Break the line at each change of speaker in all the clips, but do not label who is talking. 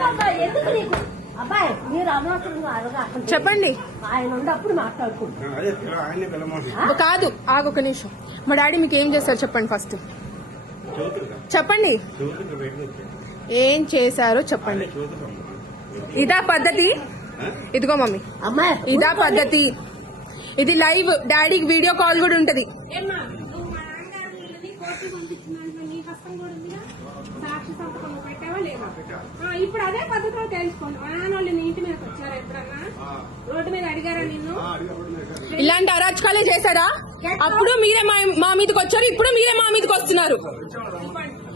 ఎందుకమ్మా ఎందుకు నీకు? అబ్బాయి మీరు అనవసరంగా అడగకుండా.
చెప్పండి.
ఆయన ఉన్నప్పుడు మాట్లాడుకుంటాం
కాదు ఆగొక నిమిషం. మా డాడీ మీకు ఏం చేస్తారు చెప్పండి ఫస్ట్. చెప్పండి. ఏం చేశారో చెప్పండి. ఇదా పద్ధతి? ఇదిగో మమ్మీ.
అమ్మాయి
ఇదా పద్ధతి. ఇది లైవ్. డాడీకి వీడియో కాల్ కూడా ఉంటది
ఏమ్మా, నువ్వు మా నాన్నగారి వీళ్ళని కోర్టుకి నీ హస్తం కూడా ఉందిగా? సాక్షి సంతకం పెట్టావా లేదా? ఇప్పుడు అదే పద్ధతిలో తెలుసుకోండి మా వాళ్ళు నీ ఇంటి మీదకి వచ్చారా ఎప్పుడన్నా రోడ్డు మీద అడిగారా నిన్ను
ఇలాంటి అరాచకాలే చేశారా అప్పుడు మీరే మా మీదకి వచ్చారు ఇప్పుడు మీరే మా మీదకి వస్తున్నారు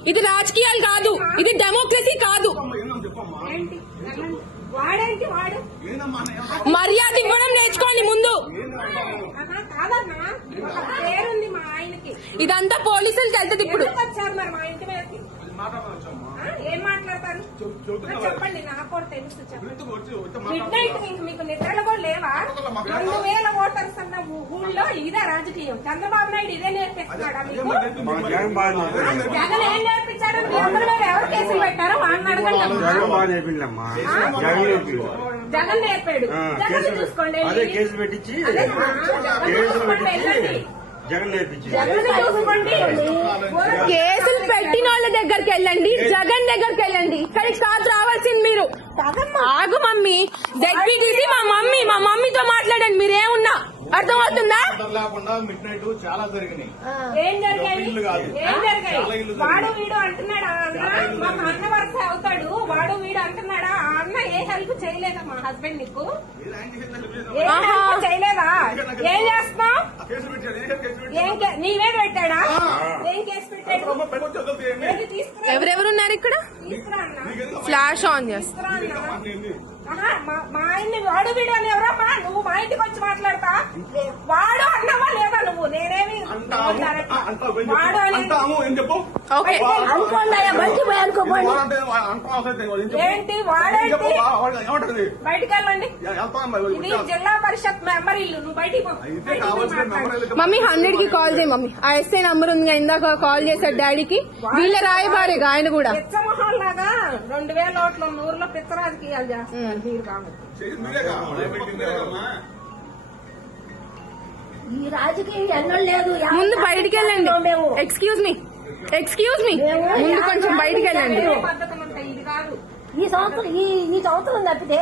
ఇది రాజకీయాలు కాదు ఇది డెమోక్రసీ కాదు
వాడేంటి వాడు
మర్యాద ఇవ్వడం నేర్చుకోండి ముందు
కాదన్నా ఒక పేరుంది మా ఆయనకి
ఇదంతా పోలీసులకి వెళ్తుంది ఇప్పుడు.
ఎందుకు వచ్చారు మరి మా ఇంటి మీదకి? ఆ, ఏం మాట్లాడతారు? ఆ, చెప్పండి నాకు కూడా తెలుసు మిడ్ నైట్ మీకు మీకు నిద్రలు కూడా లేవా? రెండు వేల ఓటర్స్ అన్న ఊళ్ళో ఇదే రాజకీయం. చంద్రబాబు నాయుడు ఇదే నేర్పిస్తున్నాడా మీకు?
జగన్
ఏం నేర్పించాడు? మీ అందరి మీద ఎవరు కేసులు పెట్టారో అడగండి అమ్మా.
జగన్
నేర్పాడు. జగన్ చూసుకోండి.
పెట్టించి
మా జగన్
కేసులు
పెట్టిన వాళ్ళ దగ్గరికి వెళ్ళండి జగన్ దగ్గరికి వెళ్ళండి. ఇక్కడికి కాదు రావాల్సింది మీరు. ఆగు మమ్మీ. జడ్పీటీసీ మా మమ్మీ మా మమ్మీతో మాట్లాడండి మీరేమున్నా? అర్థమవుతుందా?
లేకుండా మిడ్ నైట్ చాలా జరిగినాయి.
ఏం జరిగాయి. ఏం వాడు వీడు అంటున్నాడా? అన్న వరుస అవుతాడు. వాడు వీడు అంటున్నాడా? హెల్ప్ చేయలేదా మా హస్బెండ్ నీకు? చేయలేదా? ఏం చేస్తున్నావు?
కేసు పెట్టాడు ఏ కేసు పెట్టాడు?
తీసుకురా?
ఎవరెవరున్నారు ఇక్కడ? ఫ్లాష్ ఆన్ చేస్తా.
మా- ఆయన్ని వాడు వీడు అని ఎవరమ్మా? నువ్వు మా ఇంటికి వచ్చి మాట్లాడతా? వాడు అన్నావా లేదా నువ్వు? నేనేమి వాడు అని
అనుకోండి మంచి
ఏంటి? వాడేంటి? బయటికి వెళ్ళండి ఇది. జిల్లా పరిషత్ మెంబర్ ఇల్లు నువ్వు బయటికి.
మమ్మీ హండ్రెడ్కి కాల్ చేయి మమ్మీ. ఆ ఎస్ఐ నంబర్ ఉంది ఇందాక కాల్ చేశాడు డాడీకి. వీళ్ళ రాయబారేగా ఆయన కూడా.
పిచ్చమొహం లాగా రెండు వేల ఓట్ల నూరులో పిచ్చ రాజకీయాలు చేస్తున్నారు. మీరు కాబట్టి
చేసి మీరేగా పెట్టింది ఎవరమ్మా?
ఈ రాజకీయం ఎన్నో లేదు
ముందు బయటికి వెళ్ళండి.
మేము
ఎక్స్క్యూజ్ మీ ఎక్స్క్యూజ్ మీ ముందు కొంచెం బయటికి వెళ్ళండి
ఈ సంవత్సరం ఈ ఈ సంవత్సరం తప్పితే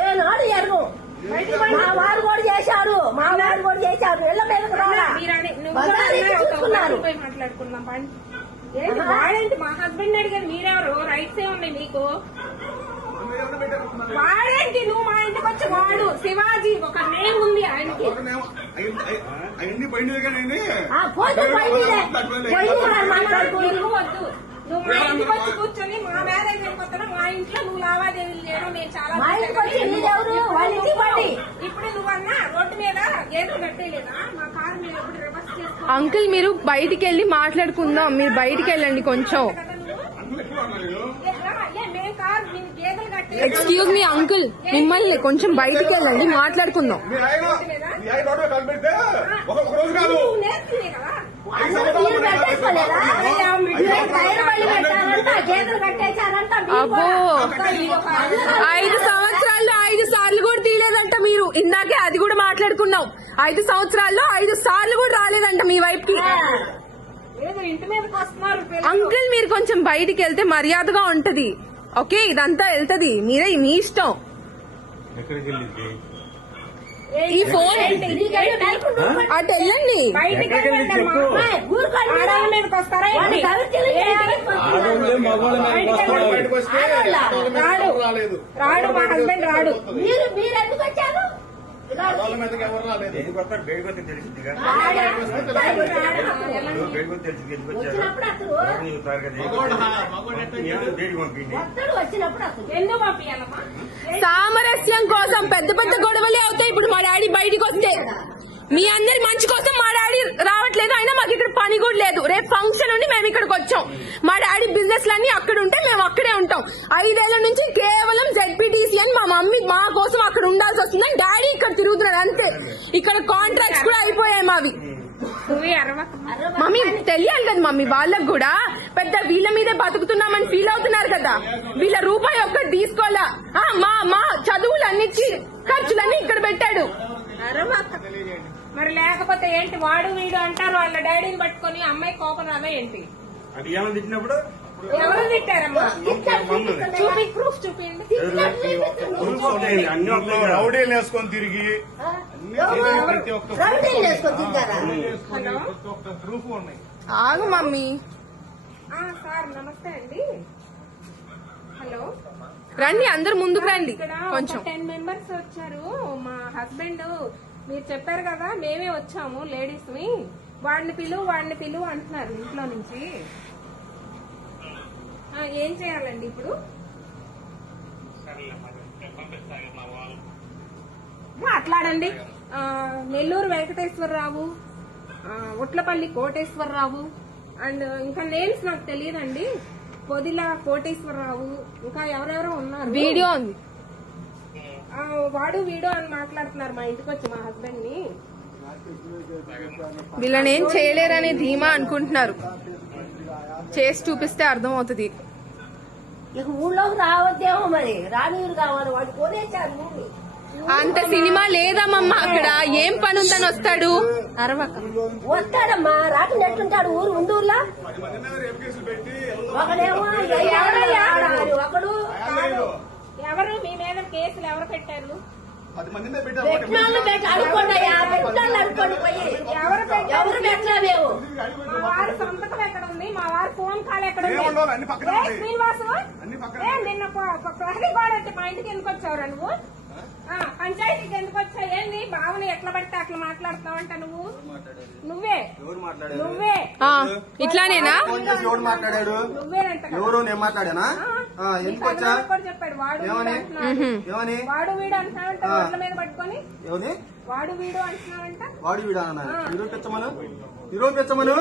ఏనాడు జరగవు మా వారు కూడా చేశారు. మా వారు కూడా చేశారు. ఇళ్ళ
అన్నావు,
చూసుకున్నారు.
మా హస్బెండ్ అడిగారు మీరెవరు? రైట్స్ ఏ ఉన్నాయి మీకు? వాడేంటి? నువ్వు మా ఇంటికి వచ్చి వాడు. శివాజీ ఒక నేమ్ ఉంది ఆయనకి.
ఒకనేమో అయ్యి- అయ్యి- అవన్నీ పోయినవి కానీ అయ్యింది.
ఆ, పోతే పోయిందిలే. పోయింది అని మాట్లాడుకోండి.
నీకు వద్దు నువ్వు మా ఇంటికి వచ్చి కూర్చొని మా మ్యారేజ్ అయిపోతున్నా మా ఇంట్లో నువ్వు లావాదేవీలు చేయడం నేను చాలా
మా ఇంటికి వచ్చి మీరెవరు? వాళ్ళ ఇంటికి పోండి.
ఇప్పుడు నువ్వన్నా రోడ్డు మీద గేదెలు కట్టేయలేదా? మా కారు మీరు ఎప్పుడు రివర్స్ చేసుకో
అంకుల్ మీరు బయటికి వెళ్ళి మాట్లాడుకుందాం. మీరు బయటికి వెళ్ళండి కొంచెం
కదా నువ్వు
అన్నీ ఎక్కువ అన్నా నేను.
ఏ, రా, ఏ, మేము కారు నేను గేదెలు కట్టే
ఎక్స్క్యూజ్ మీ అంకుల్ మిమ్మల్ని కొంచెం బయటికి వెళ్ళండి మాట్లాడుకుందాం. అబ్బో. ఐదు సంవత్సరాల్లో ఐదు సార్లు కూడా తీయలేదంట మీరు. ఇందాకే అది కూడా మాట్లాడుకున్నాం. ఐదు సంవత్సరాల్లో ఐదు సార్లు కూడా రాలేదంట మీ వైపుకి. అంకుల్ మీరు కొంచెం బయటికి వెళ్తే మర్యాదగా ఉంటది. ఓకే ఇదంతా వెళ్తది. మీరే మీ ఇష్టం.
ఎక్కడికి వెళ్ళింది
ఈ ఫోన్. అటు వెళ్ళండి.
రాడు. మా హస్బెండ్ రాడు.
మీరు మీరు ఎందుకు వచ్చారు?
వాళ్ళ మీదకి ఎవరు రాలేదు.
వస్తారు బయటకు వస్తే బయటకు వస్తే తెలిసింది. ఎందుకు వచ్చారు? కదా? బయటకు పంపింది?
సామరస్యం కోసం పెద్ద పెద్ద గొడవలే అవుతాయి. ఇప్పుడు మా డాడీ బయటికి వస్తే మీ అందరి మంచి కోసం మా డాడీ రావట్లేదు అయినా మాకు ఇక్కడ పని కూడా లేదు. రేపు ఫంక్షన్ ఉండి మేము ఇక్కడికి వచ్చాం. మా డాడీ బిజినెస్ లన్నీ అక్కడ ఉంటే మేము అక్కడే ఉంటాం. ఐదేళ్ళ నుంచి కేవలం జెడ్పీటీసీ అని మా మమ్మీ మా కోసం అక్కడ ఉండాల్సి వస్తుందని డాడీ ఇక్కడ తిరుగుతున్నాడు అంతే. ఇక్కడ కాంట్రాక్ట్స్ కూడా అయిపోయాయి మావి. మమ్మీ తెలియాలి కదా మమ్మీ వాళ్ళకు కూడా పెద్ద వీళ్ళ మీదే బతుకుతున్నామని ఫీల్ అవుతున్నారు కదా. వీళ్ళ రూపాయి ఒక్కటి తీసుకోవాలా? ఆ, మా మా చదువులన్నిటి ఖర్చులన్నీ ఇక్కడ పెట్టాడు.
మరి లేకపోతే ఏంటి వాడు వీడు అంటారు వాళ్ళ డాడీని పట్టుకొని అమ్మాయి కోపం రాదా ఏంటి?
అది ఏమని తిట్టినప్పుడు?
ఎవరు తిట్టారమ్మా?
చూపి ప్రూఫ్ చూపించండి.
రౌడీలు వేసుకొని తిరిగి.
రౌడీలు వేసుకొని
హలో?
ప్రూఫ్ ఉన్నాయి.
ఆగు మమ్మీ.
ఆ, సార్ నమస్తే అండి. హలో?
రండి అందరు ముందుకు రండి.
ఇక్కడ
కొంచెం.
టెన్ మెంబర్స్ వచ్చారు. మా హస్బెండ్ మీరు చెప్పారు కదా మేమే వచ్చాము లేడీస్ని. వాడిని పిలువు వాడిని పిలువు అంటున్నారు ఇంట్లో నుంచి. ఆ, ఏం చేయాలండి ఇప్పుడు? మాట్లాడండి. ఆ, నెల్లూరు వెంకటేశ్వరరావు ఆ, ఉట్లపల్లి కోటేశ్వరరావు అండ్ ఇంకా నేమ్స్ నాకు తెలియదండి. పొదిల కోటేశ్వరరావు ఇంకా ఎవరెవరో ఉన్నారు.
వీడియో ఉంది.
వాడు వీడు అని మాట్లాడుతున్నారు మా ఇంటికి వచ్చి మా హస్బెండ్ని
వీళ్ళని ఏం చేయలేరనే ధీమా అనుకుంటున్నారు. చేసి చూపిస్తే అర్థం అవుతుంది
ఇక ఊళ్ళోకి రావద్దేమో మరి. రానీరు కావాలి. వాడు కొనేశారు ఊరు
అంత సినిమా లేదమ్మమ్మ అక్కడ. ఏం పని ఉందని వస్తాడు? అరవక.
వస్తాడమ్మా. రాకున్నట్టుంటాడు ఊరు ఉండూర్లా
పది మంది
ఒకడేమో
ఎవరయ్యా?
ఒకడు
కేసులు ఎవరు పెట్టారు?
పెట్టినాళ్ళు అనుకోండి పోయి
ఎవరు
ఎవరు పెట్టలేవు
మా వారి సంతకం ఎక్కడ ఉంది? మా వారి ఫోన్ కాల్ ఎక్కడ ఉంది. శ్రీనివాసు?
అన్ని పక్కనే
ఏ,
ఉంటాయి.
నిన్న ప్రహరీ గోడ అంటే మా ఇంటికి ఎందుకు వచ్చావురా నువ్వు? ఆ, పంచాయతీకి ఎందుకు వచ్చావు? ఏంది? బావని ఎట్లా పడితే అట్లా మాట్లాడుతున్నావంట నువ్వు? నువ్వే.
ఎవరు మాట్లాడారు?
నువ్వే.
ఆ, ఇట్లానేనా?
నువ్వేనంట.
ఎవరు? నేను మాట్లాడానా? ఎందుకు వచ్చా?
చెప్పాడు. వాడు వీడు
ఏమని?
అంటున్నాడు.
ఏమని?
వాడు వీడు అంటున్నావంట
ఆ.
రోడ్ల మీద పట్టుకొని
ఎవని
వాడు వీడు
వాడు వీడా అన్న నిరూపించమను నిరూపించమను